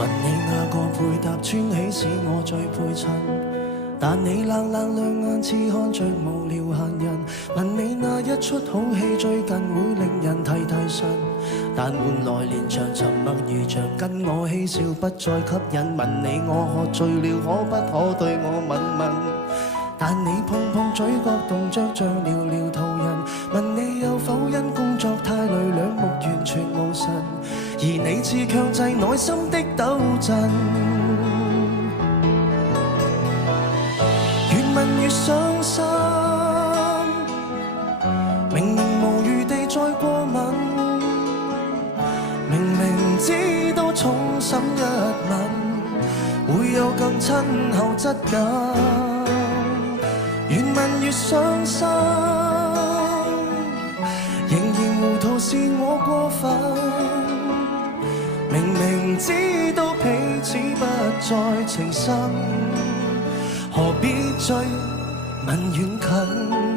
問你那個配搭穿起使我最配襯，但你冷冷兩眼似看着無聊閒人。問你那一出好戲最近會令人提提神，但換來連場沉默如像跟我嬉笑不再吸引。問你我喝醉了可不可對我吻吻，但你碰碰嘴角動着像寥寥途人。問你有否因工作太累兩目完全無神，而你似強制內心的抖震。越問越傷心，明明無餘地再過問，明明知道重審一吻會有更親厚質感，越問越傷心，仍然糊塗是我過分，明明知道彼此不再情深，何必追問遠近。